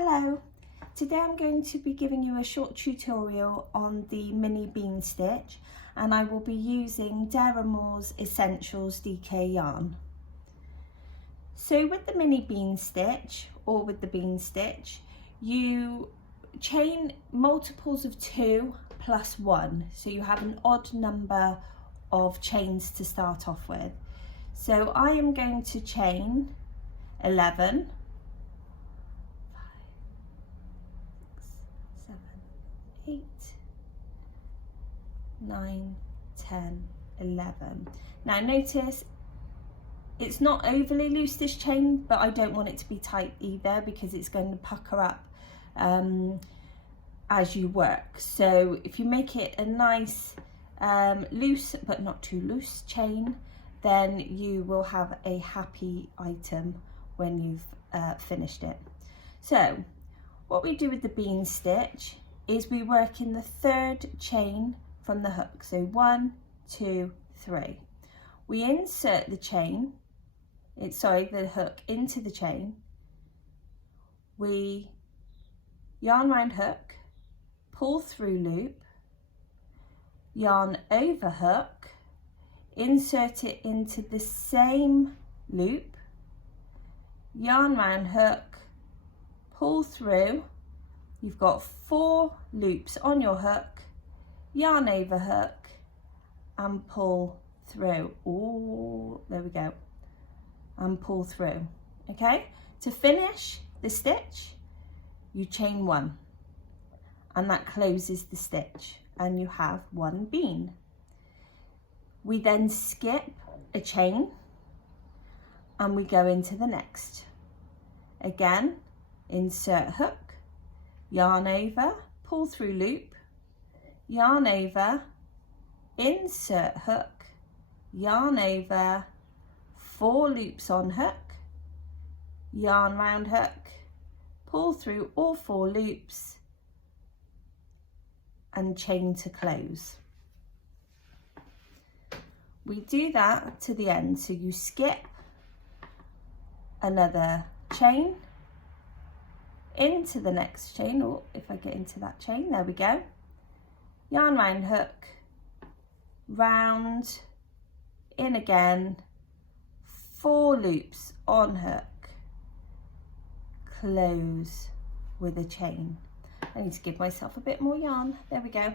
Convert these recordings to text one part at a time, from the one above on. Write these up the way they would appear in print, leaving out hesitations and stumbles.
Hello, today I'm going to be giving you a short tutorial on the mini bean stitch, and I will be using Dara Moore's Essentials DK yarn. So with the mini bean stitch, or with the bean stitch, you chain multiples of 2 plus 1, so you have an odd number of chains to start off with. So I am going to chain 11, 8, 9, 10, 11. Now notice it's not overly loose, this chain, but I don't want it to be tight either because it's going to pucker up as you work. So if you make it a nice loose but not too loose chain, then you will have a happy item when you've finished it. So what we do with the bean stitch is we work in the third chain from the hook. So 1, 2, 3. We insert the hook into the chain. We yarn round hook, pull through loop, yarn over hook, insert it into the same loop, yarn round hook, pull through. You've got 4 loops on your hook, yarn over hook and pull through. Oh, there we go. And pull through. Okay, to finish the stitch, you chain 1 and that closes the stitch and you have 1 bean. We then skip a chain and we go into the next. Again, insert hook, yarn over, pull through loop, yarn over, insert hook, yarn over, 4 loops on hook, yarn round hook, pull through all 4 loops and chain to close. We do that to the end, so you skip another chain, into the next chain, or if I get into that chain, there we go, yarn round hook, round, in again, 4 loops on hook, close with a chain. I need to give myself a bit more yarn, there we go.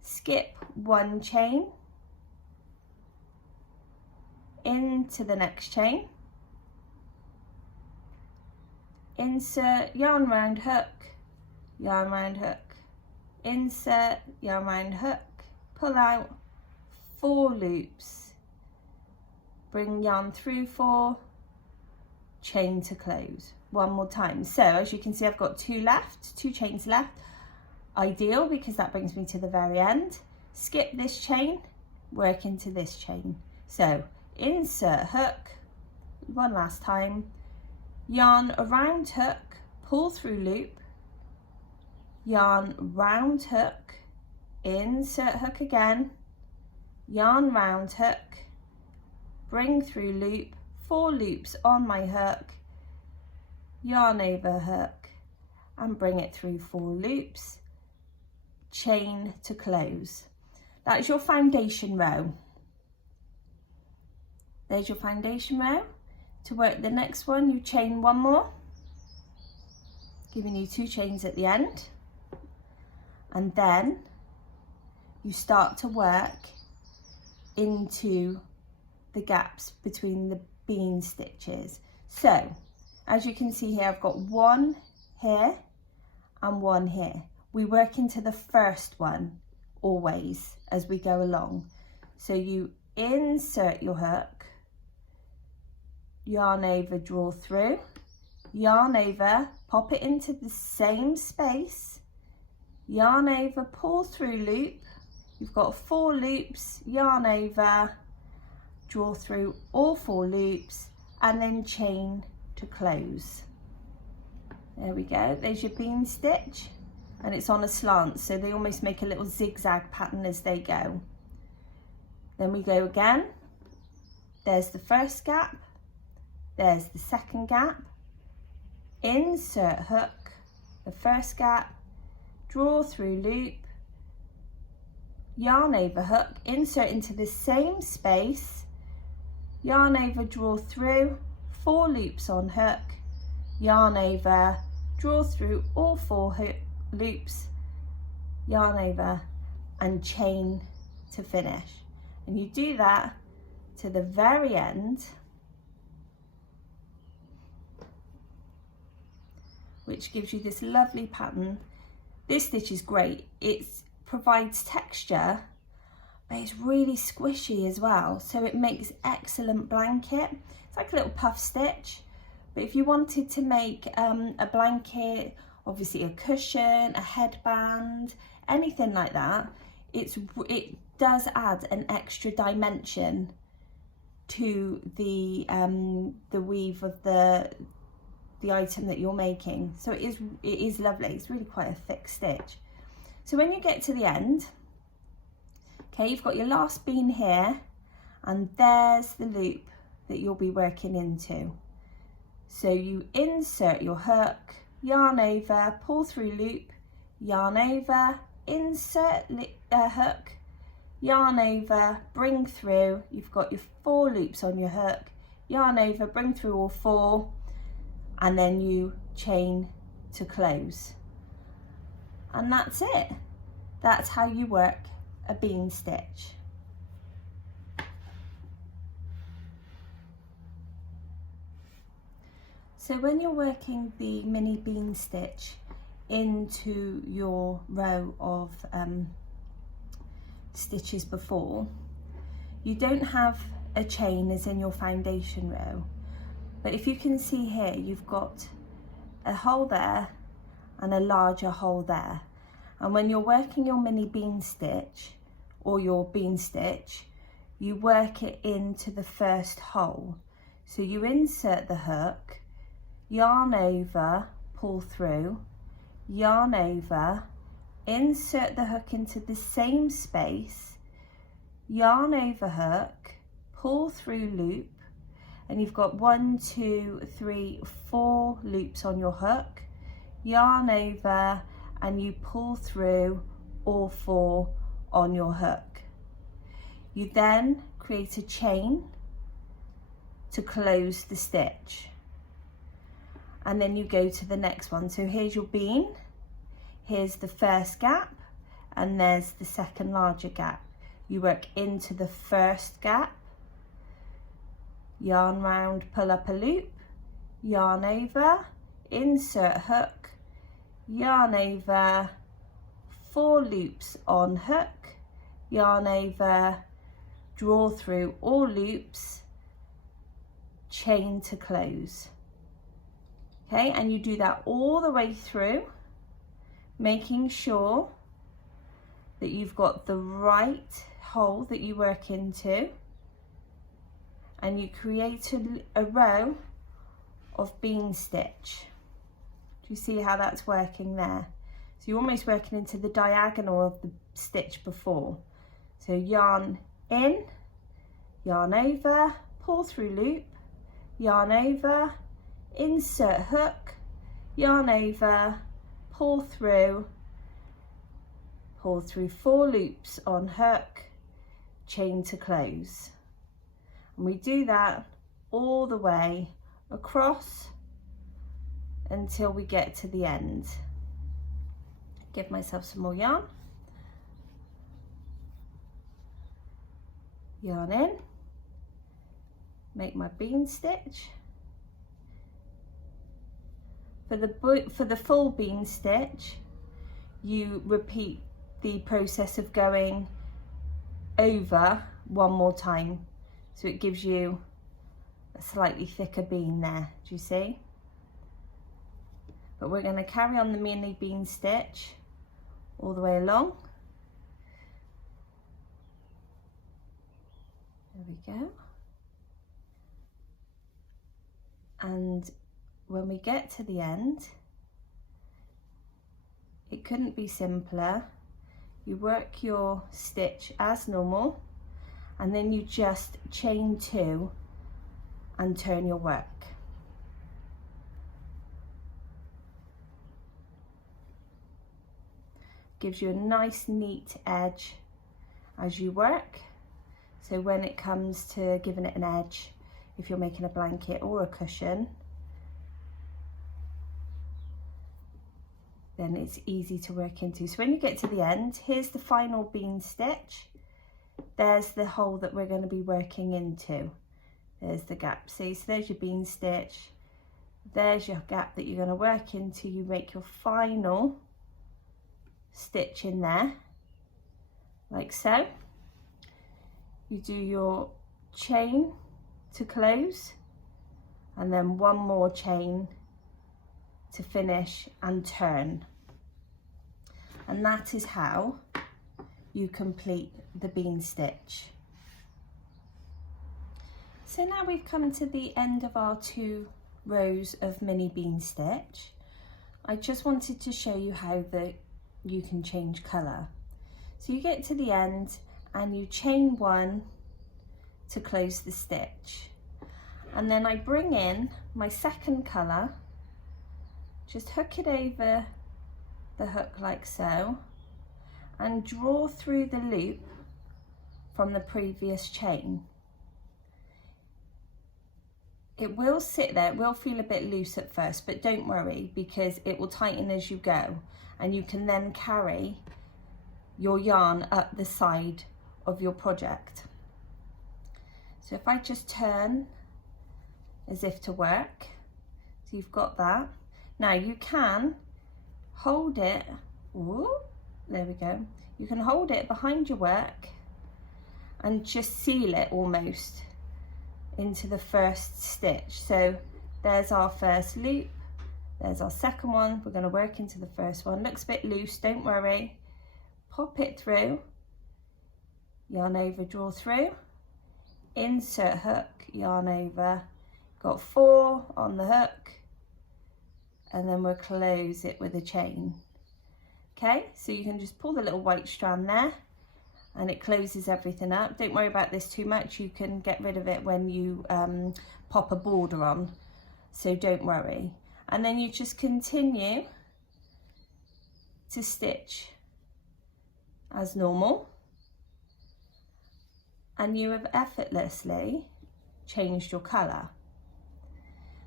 Skip 1 chain, into the next chain, insert, yarn round hook, insert, yarn round hook, pull out, 4 loops, bring yarn through 4, chain to close. One more time. So as you can see, I've got 2 chains left. Ideal, because that brings me to the very end. Skip this chain, work into this chain. So insert hook, one last time, yarn around hook, pull through loop, yarn round hook, insert hook again, yarn round hook, bring through loop, 4 loops on my hook, yarn over hook and bring it through 4 loops, chain to close. That is your foundation row. There's your foundation row. To work the next one, you chain 1 more, giving you 2 chains at the end, and then you start to work into the gaps between the bean stitches. So as you can see here, I've got 1 here and 1 here. We work into the first one always as we go along. So you insert your hook, yarn over, draw through, yarn over, pop it into the same space, yarn over, pull through loop. You've got 4 loops, yarn over, draw through all 4 loops and then chain to close. There we go, there's your bean stitch, and it's on a slant, so they almost make a little zigzag pattern as they go. Then we go again, there's the first gap, there's the second gap, insert hook, the first gap, draw through loop, yarn over hook, insert into the same space, yarn over, draw through, 4 loops on hook, yarn over, draw through all 4 loops, yarn over and chain to finish. And you do that to the very end, which gives you this lovely pattern. This stitch is great. It provides texture, but it's really squishy as well, so it makes excellent blanket. It's like a little puff stitch, but if you wanted to make a blanket, obviously a cushion, a headband, anything like that, it does add an extra dimension to the weave of the item that you're making. So it is lovely. It's really quite a thick stitch. So when you get to the end, okay, you've got your last bean here, and there's the loop that you'll be working into. So you insert your hook, yarn over, pull through loop, yarn over, insert hook, yarn over, bring through. You've got your 4 loops on your hook, yarn over, bring through all 4, and then you chain to close. And that's it. That's how you work a bean stitch. So when you're working the mini bean stitch into your row of stitches before, you don't have a chain as in your foundation row, but if you can see here, you've got a hole there and a larger hole there. And when you're working your mini bean stitch or your bean stitch, you work it into the first hole. So you insert the hook, yarn over, pull through, yarn over, insert the hook into the same space, yarn over hook, pull through loop, and you've got 1, 2, 3, 4 loops on your hook, yarn over, and you pull through all 4 on your hook. You then create a chain to close the stitch, and then you go to the next one. So here's your bean, here's the first gap, and there's the second larger gap. You work into the first gap, yarn round, pull up a loop, yarn over, insert hook, yarn over, 4 loops on hook, yarn over, draw through all loops, chain to close. Okay, and you do that all the way through, making sure that you've got the right hole that you work into, and you create a row of bean stitch. Do you see how that's working there? So you're almost working into the diagonal of the stitch before. So yarn in, yarn over, pull through loop, yarn over, insert hook, yarn over, pull through 4 loops on hook, chain to close. And we do that all the way across until we get to the end. Give myself some more yarn. Yarn in, make my bean stitch. For the full bean stitch, you repeat the process of going over 1 more time, so it gives you a slightly thicker bean there. Do you see? But we're going to carry on the mini bean stitch all the way along. There we go. And when we get to the end, it couldn't be simpler. You work your stitch as normal, and then you just chain 2 and turn your work. gives you a nice neat edge as you work. So when it comes to giving it an edge, if you're making a blanket or a cushion, then it's easy to work into. So when you get to the end, here's the final bean stitch. There's the hole that we're going to be working into. There's the gap. See, so there's your bean stitch. There's your gap that you're going to work into. You make your final stitch in there, like so. You do your chain to close, and then one more chain to finish and turn. And that is how you complete the bean stitch. So now we've come to the end of our 2 rows of mini bean stitch. I just wanted to show you how you can change colour. So you get to the end and you chain 1 to close the stitch, and then I bring in my second colour, just hook it over the hook like so, and draw through the loop from the previous chain. It will sit there, it will feel a bit loose at first, but don't worry, because it will tighten as you go, and you can then carry your yarn up the side of your project. So if I just turn as if to work, so you've got that. Now you can hold it, ooh, there we go. You can hold it behind your work and just seal it almost into the first stitch. So there's our first loop, there's our second one, we're going to work into the first one. Looks a bit loose, don't worry. Pop it through, yarn over, draw through, insert hook, yarn over, got 4 on the hook, and then we'll close it with a chain. Okay, so you can just pull the little white strand there and it closes everything up. Don't worry about this too much, you can get rid of it when you pop a border on, so don't worry. And then you just continue to stitch as normal, and you have effortlessly changed your colour.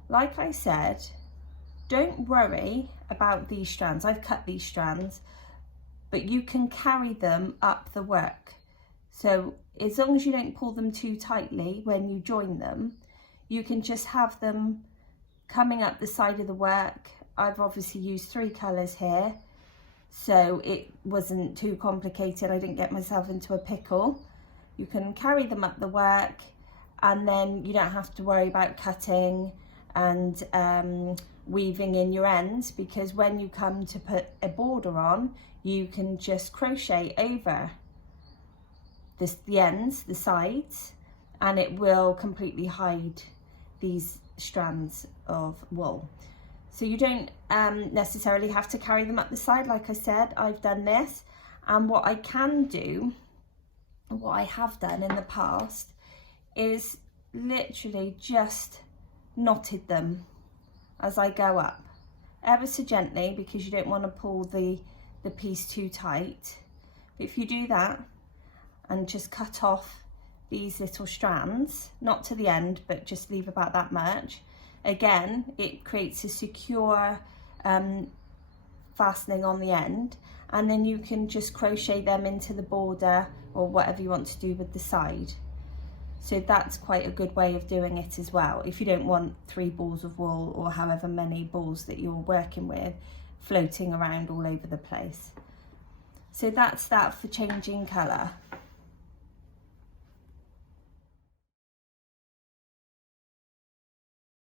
Like I said, don't worry about these strands. I've cut these strands, but you can carry them up the work. So as long as you don't pull them too tightly when you join them, you can just have them coming up the side of the work. I've obviously used 3 colours here, so it wasn't too complicated. I didn't get myself into a pickle. You can carry them up the work, and then you don't have to worry about cutting and weaving in your ends, because when you come to put a border on, you can just crochet over the ends, the sides, and it will completely hide these strands of wool. So you don't necessarily have to carry them up the side. Like I said, I've done this, and what I can do, what I have done in the past, is literally just knotted them as I go up, ever so gently, because you don't want to pull the piece too tight. But if you do that and just cut off these little strands, not to the end, but just leave about that much, again, it creates a secure fastening on the end, and then you can just crochet them into the border or whatever you want to do with the side. So that's quite a good way of doing it as well, if you don't want 3 balls of wool or however many balls that you're working with floating around all over the place. So that's that for changing colour.